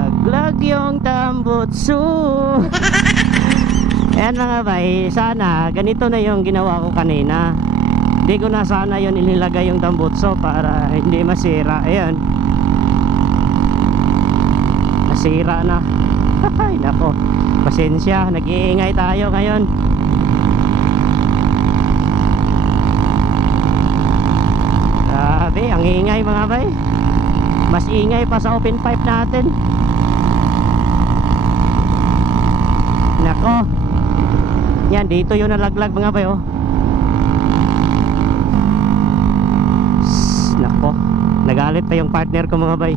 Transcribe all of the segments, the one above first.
Nalaglag yung tambutso. Ayan mga bay, sana ganito na yung ginawa ko kanina. Hindi ko na sana yun inilagay yung tambutso para hindi masira. Ayan, nasira na. Ay nako, pasensya, nag-iingay tayo ngayon. Grabe, ang ingay mga bay. Mas ingay pa sa open pipe natin. Nako, yan dito yung nalaglag mga bay, oh. Nako, nagalit pa yung partner ko mga bay,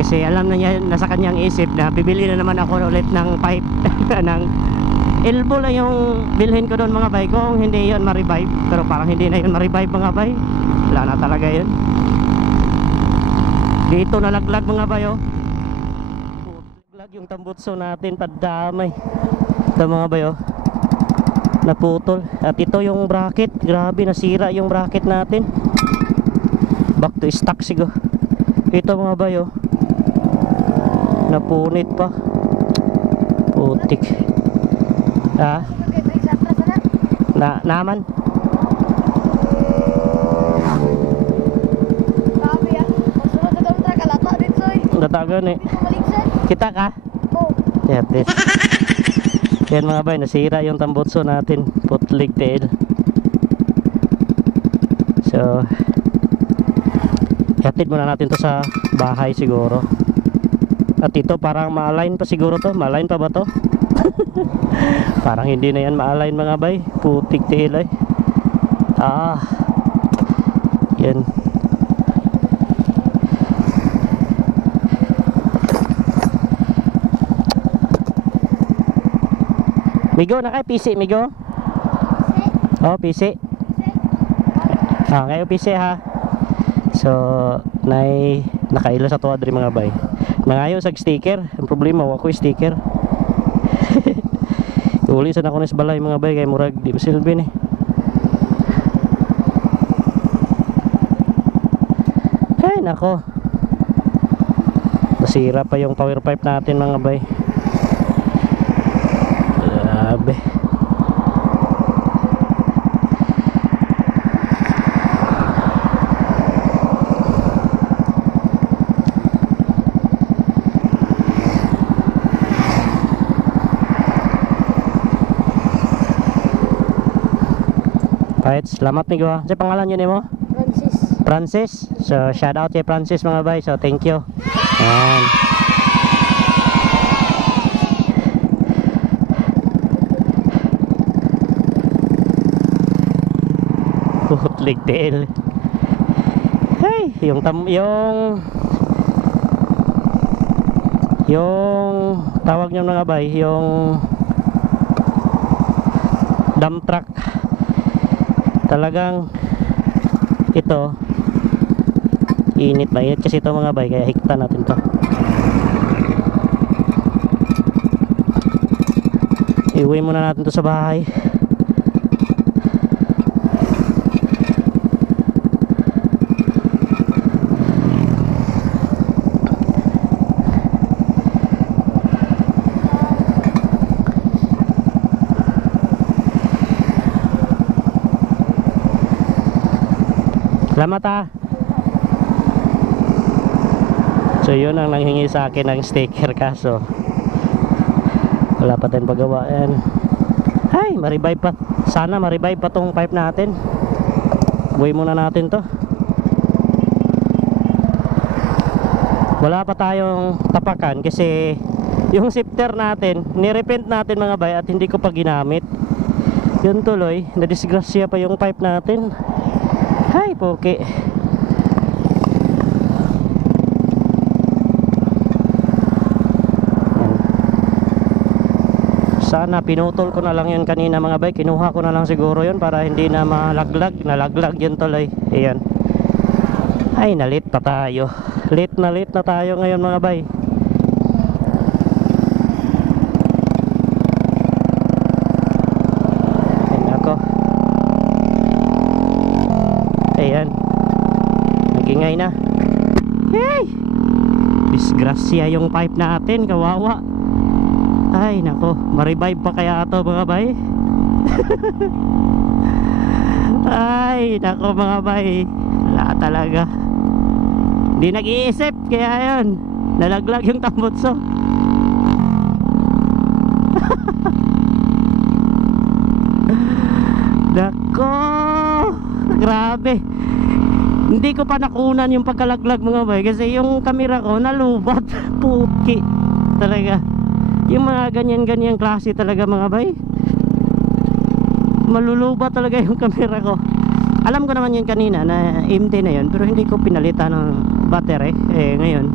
kasi alam na niya, nasa kanyang isip na bibili na naman ako ulit ng pipe ng elbow lang yung bilhin ko doon mga bay, kung hindi yun ma-revive. Pero parang hindi na yun ma-revive mga bay, wala na talaga yun. Dito nalaglag mga bay, oh. Nalaglag yung tambutso natin, padamay. Ito mga bay, oh, naputol. At ito yung bracket, grabe, nasira yung bracket natin. Back to stock siguro. Ito mga bay, oh, napunit pa, putik. Ha? Naman. Datagan eh. Kita ka? Yan this. Yan mga bay, nasira yung tambutso natin, putlig tail. So hatid muna natin to sa bahay siguro. At ito parang ma-align pa siguro to. Ma-align pa ba to? Parang hindi na yan ma-align mga bay, putik tail ay. Yan. Migo na kay PC Migo. Oh, PC. Ngayon PC ha. So, nakailo sa tuwa diri mga bay. Nangayo sa sticker. Ang problema wa ko sticker. Uli sa nako sa balay mga bay kay murag di masilbi ni. Ay nako. Nasira pa yung power pipe natin mga bay. Grabe. Right, salamat nih gua. Sa pangalan yun mo? Francis. Francis. So shout out kay Francis mga bay. So thank you. Ayan. Putlig tail. Hey, yung tawag niyo mga bay, yung dump truck. Talagang ito mainit kasi ito mga bay, kaya hikta natin to. Iuwi muna natin to sa bahay. Salamat ha. So yun ang nanghingi sa akin ng sticker, kaso wala pa tayong pagawa yan. Ay, ma-revive pa. Sana ma-revive pa tong pipe natin. Buhay muna natin to. Wala pa tayong tapakan kasi yung shifter natin ni-repaint natin mga bay at hindi ko pa ginamit. Yun tuloy, nadisgrasya pa yung pipe natin. Ay, poke. Sana pinutol ko na lang yun kanina mga bay. Kinuha ko na lang siguro yun para hindi na malaglag. Nalaglag yun tuloy. Ayan. Ay, na-late pa tayo. Late na tayo ngayon mga bay. Ayan, nagingay na. Hey! Disgrasya yung pipe natin, kawawa. Ay nako, ma-revive pa kaya ito mga bay? Ay nako mga bay, wala talaga. Hindi nag-iisip, kaya yun, nalaglag yung tambutso. Nako, grabe. Hindi ko pa nakunan yung pagkalaglag mga bay, kasi yung camera ko nalubat. Puki talaga. Yung mga ganyan-ganyan klase talaga mga bay, malulubat talaga yung camera ko. Alam ko naman yun kanina na empty na yun, pero hindi ko pinalitan ng battery. Eh ngayon,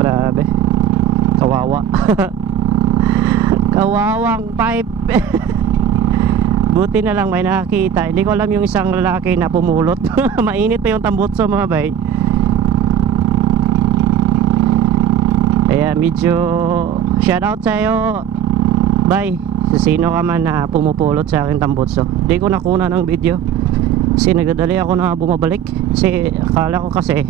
grabe, kawawa. Kawawang pipe. Buti na lang may nakakita. Hindi ko alam yung isang lalaki na pumulot. Mainit pa yung tambutso mga bay. Kaya medyo shout out sa'yo bay, sa sino ka man na pumupulot sa akin tambutso. Hindi ko nakuna ng video kasi nagdadali ako na bumabalik. Kasi akala ko kasi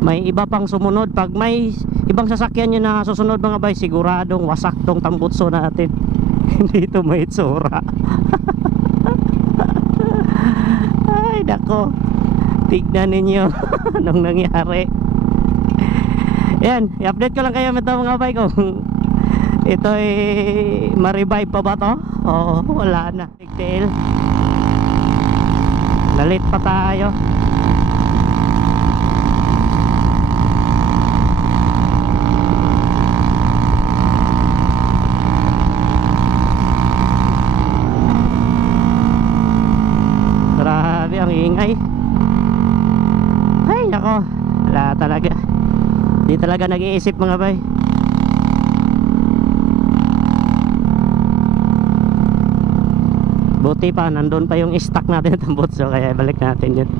may iba pang sumunod. Pag may ibang sasakyan yun na susunod mga bay, siguradong wasak tong tambutso natin. Hindi ito may itsura. Ay nako, tignan ninyo anong nangyari. Yan, i-update ko lang kayo ito mga bay, kung ito ay ma-revive pa ba to? Oo, wala na. Pigtail, nalit pa tayo. Grabe ang ingay. Ay nako, wala talaga. Di talaga nag-iisip mga bay. Buti pa nandun pa yung stock natin ng tambutso, kaya balik natin yun.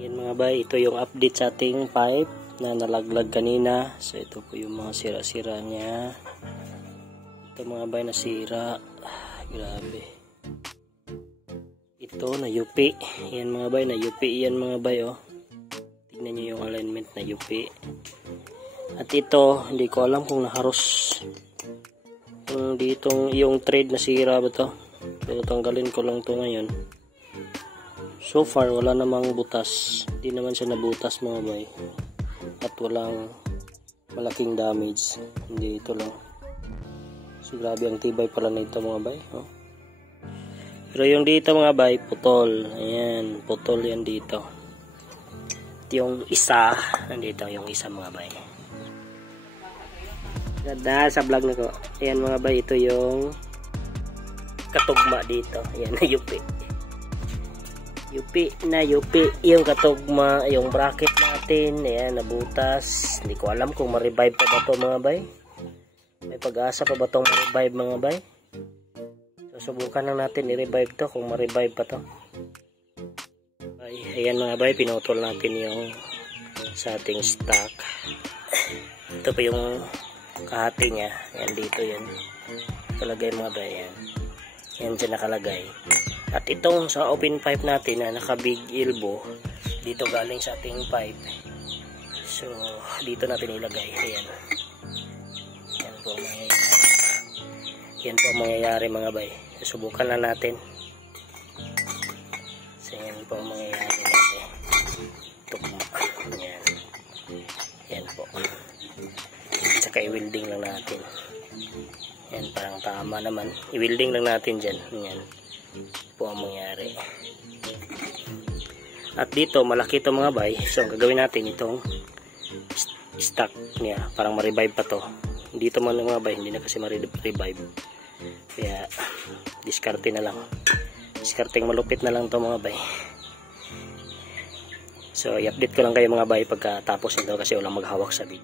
Yan mga bay, ito yung update sa ating pipe na nalaglag kanina. So ito po yung mga sira-sira niya. Ito mga bay, nasira. Grabe. Ito na yupi. Yan mga bay, na yupi yan mga bay, oh. Tignan nyo yung alignment na yupi. At ito, hindi ko alam kung naharos. Kung ditong yung thread nasira ba to. Pero tanggalin ko lang to ngayon. So far wala namang butas. Hindi naman siya nabutas mga bay. At walang malaking damage. Hindi, ito lang. So grabe ang tibay pala na ito mga bay, oh. Pero yung dito mga bay, putol. Ayan, putol yan dito. At yung isa, nandito yung isa mga bay. Ganda sa vlog na ko. Ayan mga bay, ito yung katugma dito. Ayan na yupi. Yupi na yupi. Yung katugma, yung bracket natin. Ayan, nabutas. Hindi ko alam kung ma-revive pa ba ito mga bay. May pag-asa pa ba itong ma-revive mga bay? Subukan lang natin i-revive to kung ma-revive pa to. Ay, ayan mga bay, pinutol natin yung sa ating stock. Ito pa yung kahati niya. Yan dito yan. Nakalagay mga bay yan. Yan dyan nakalagay. At itong sa open pipe natin na naka big elbow, dito galing sa ating pipe. So dito natin ilagay. Ayan. Yan po mangyayari. Yan po mangyayari mga bay. Subukan na natin. So yan po mangyayari natin. Tugma. Yan. Yan po. Saka i-welding lang natin. Yan, parang tama naman. I-welding lang natin dyan. Yan po ang mangyayari. At dito malaki ito mga bay. So ang gagawin natin itong stock niya. Parang ma-revive pa to. Dito man mga bay, hindi na kasi ma-revive. Kaya diskarte na lang. Diskarteng malupit na lang to mga bay. So i-update ko lang kayo mga bay pagkatapos nito kasi walang maghawak sa video.